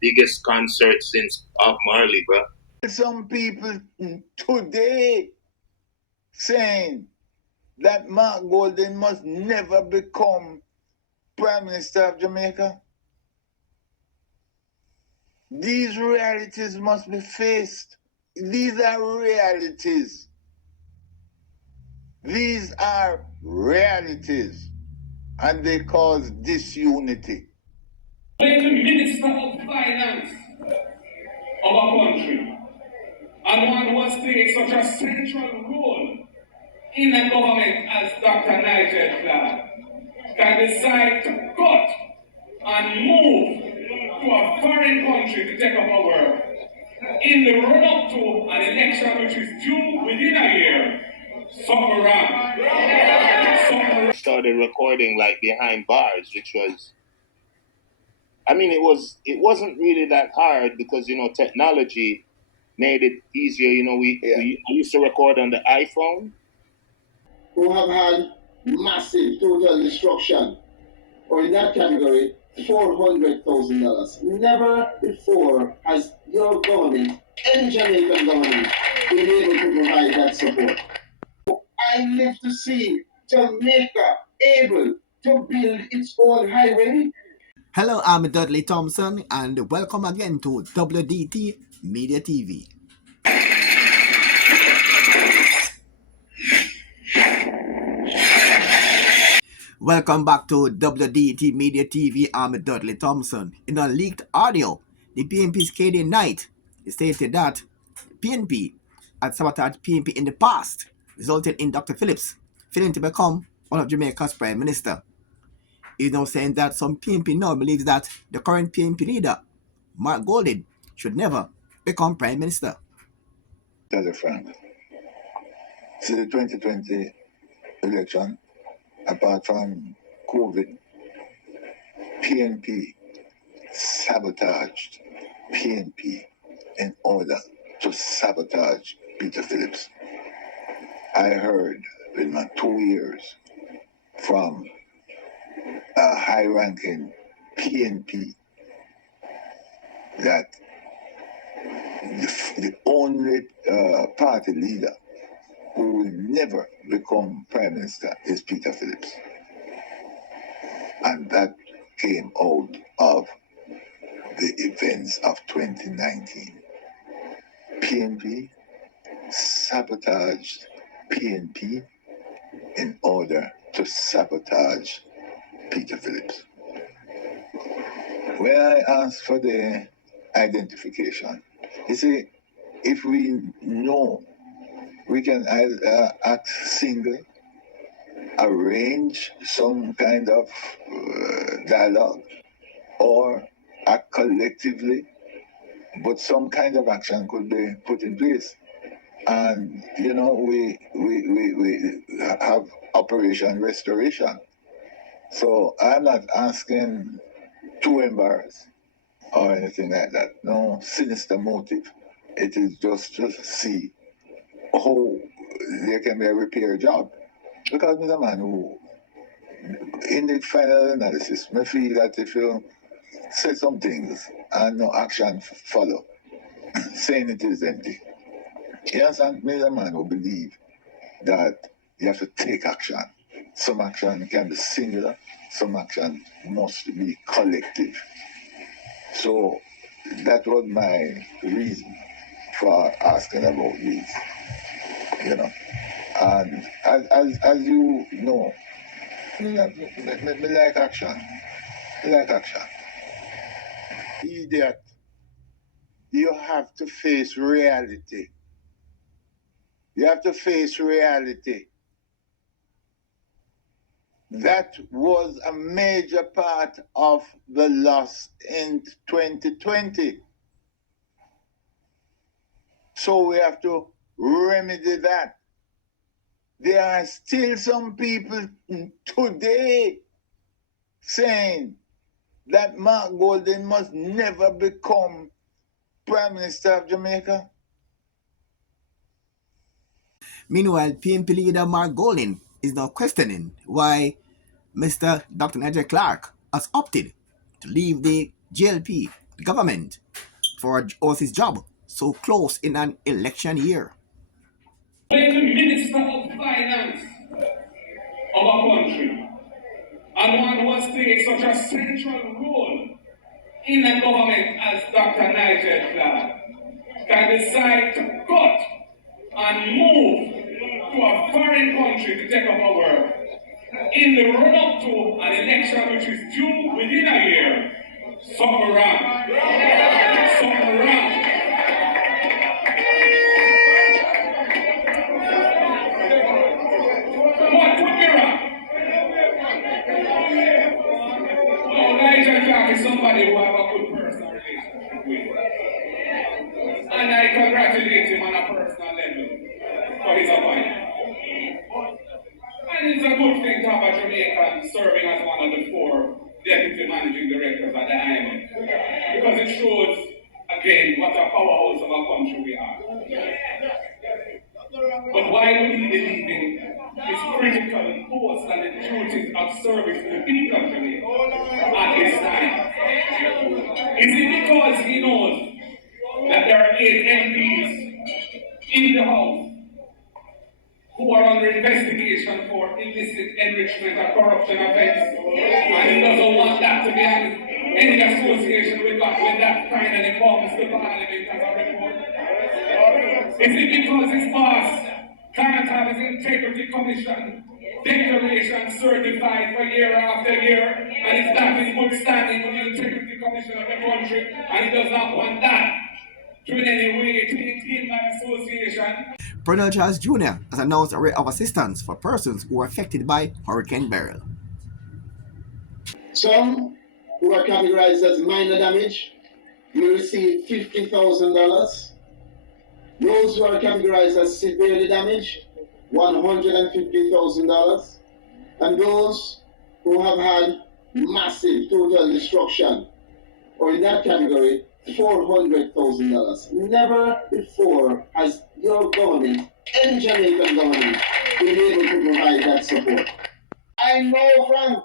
biggest concert since Bob Marley, bro. Some people today saying that Mark Golden must never become Prime Minister of Jamaica. These realities must be faced. These are realities. These are realities. And they cause disunity. When the Minister of Finance of our country, and one who has played such a central role in the government as Dr. Nigel Clark, can decide to cut and move to a foreign country to take up our work in the run-up to an election which is due within a year. Something wrong. Started recording like behind bars, which was, I mean, it wasn't really that hard because technology made it easier. I used to record on the iPhone. Who have had massive total destruction, or in that category, $400,000. Never before has your government, any Jamaican government, been able to provide that support. I live to see Jamaica able to build its own highway. Hello, I'm Dudley Thompson, and welcome again to WDT Media TV. Welcome back to WDT Media TV. I'm Dudley Thompson. In a leaked audio, the PNP's Canadian Night stated that PNP had sabotaged PNP in the past, resulting in Dr. Phillips failing to become one of Jamaica's Prime Minister. He's now saying that some PNP now believes that the current PNP leader, Mark Golding, should never become Prime Minister. Tell you frank, see the 2020 election, apart from COVID, PNP sabotaged PNP in order to sabotage Peter Phillips. I heard in my 2 years from a high-ranking PNP that the only party leader who will never become Prime Minister is Peter Phillips. And that came out of the events of 2019. PNP sabotaged PNP in order to sabotage Peter Phillips. When I asked for the identification, you see, if we know we can either act singly, arrange some kind of dialogue, or act collectively, but some kind of action could be put in place. And we have Operation Restoration. So I'm not asking to embarrass or anything like that. No sinister motive. It is just to see how there can be a repair job. Because I'm a man who, in the final analysis, I feel that if you say some things and no action follow, saying it is empty. You understand? Me, a man who believe that you have to take action. Some action can be singular, some action must be collective. So that was my reason for asking about this. And as you know, me like action. Me like action. Idiot. You have to face reality. You have to face reality. That was a major part of the loss in 2020. So we have to remedy that. There are still some people today saying that Mark Golding must never become Prime Minister of Jamaica. Meanwhile, PNP leader Mark Golding is now questioning why Mr. Dr. Nigel Clark has opted to leave the GLP government for his job so close in an election year. When the Minister of Finance of our country, and one who has played such a central role in the government as Dr. Nigel Clark, can decide to cut and move to a foreign country to take up our work in the run-up to an election which is due within a year. Something wrong. Something wrong. What could be wrong? Oh, Nigel Clark is somebody who I have a good personal relationship with. And I congratulate him on a personal level for his appointment. And it's a good thing to have a Jamaican serving as one of the 4 deputy managing directors at the IMF. Because it shows, again, what a powerhouse of a country we are. But why would he be leaving his critical post and the duties of service to the people of Jamaica at this time? Is it because he knows that there are 8 MPs in the House who are under investigation for illicit enrichment or corruption offense, and he doesn't want that to be any association with that kind of informs the Parliament as a report? Is it because his boss can't have his Integrity Commission declaration certified for year after year, and it's not in good standing with the Integrity Commission of the country, and he does not want that to in any way taint him by association? Colonel Charles Jr. has announced a rate of assistance for persons who are affected by Hurricane Beryl. Some who are categorized as minor damage will receive $50,000. Those who are categorized as severely damaged, $150,000. And those who have had massive total destruction, or in that category, $400,000. Never before has your government, any Jamaican government, been able to provide that support. I know, Frank,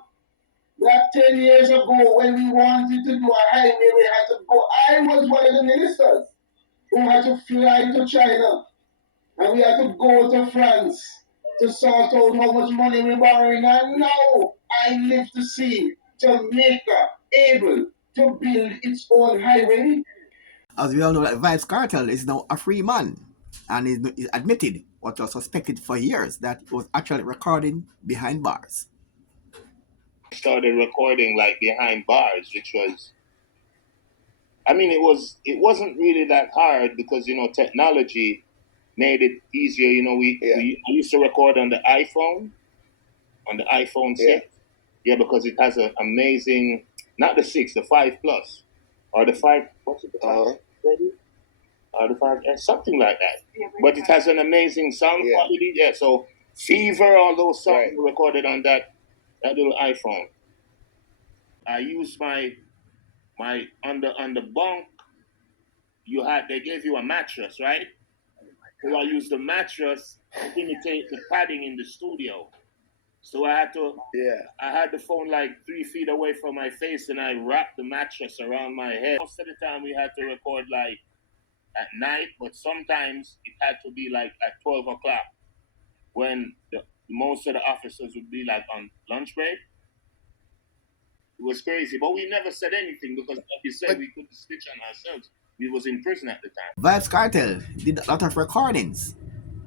that 10 years ago when we wanted to do a highway, we had to go. I was one of the ministers who had to fly to China, and we had to go to France to sort out how much money we're borrowing. And now I live to see Jamaica able to build its own highway. As we all know, that Vybz Kartel is now a free man and is admitted what was suspected for years that he was actually recording behind bars. Started recording like behind bars, which was, I mean, it wasn't really that hard because technology made it easier. I used to record on the iPhone 6. Yeah, because it has an amazing, not the 6, the 5 Plus, or the 5. What's it? The 5 or the 5S, something like that. But it has an amazing sound quality. Yeah, so Fever, all those songs were recorded on that little iPhone. I used my on the bunk. They gave you a mattress, right? So I used the mattress to imitate the padding in the studio. So I had the phone like 3 feet away from my face, and I wrapped the mattress around my head. Most of the time we had to record like at night, but sometimes it had to be like at 12 o'clock when most of the officers would be like on lunch break. It was crazy, but we never said anything because, like you said, we couldn't snitch on ourselves. We was in prison at the time. Vybz Kartel did a lot of recordings.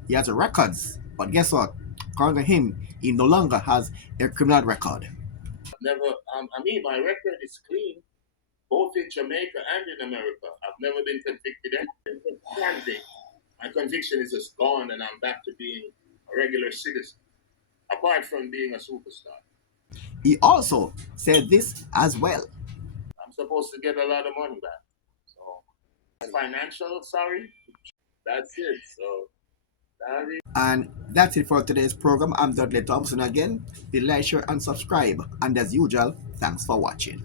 He has records, but guess what? According to him, he no longer has a criminal record. My record is clean, both in Jamaica and in America. I've never been convicted. One thing, my conviction is just gone, and I'm back to being a regular citizen, apart from being a superstar. He also said this as well. I'm supposed to get a lot of money back. So, financial, sorry. That's it. So, sorry. And that's it for today's program. I'm Dudley Thompson again. Please like, share, and subscribe. And as usual, thanks for watching.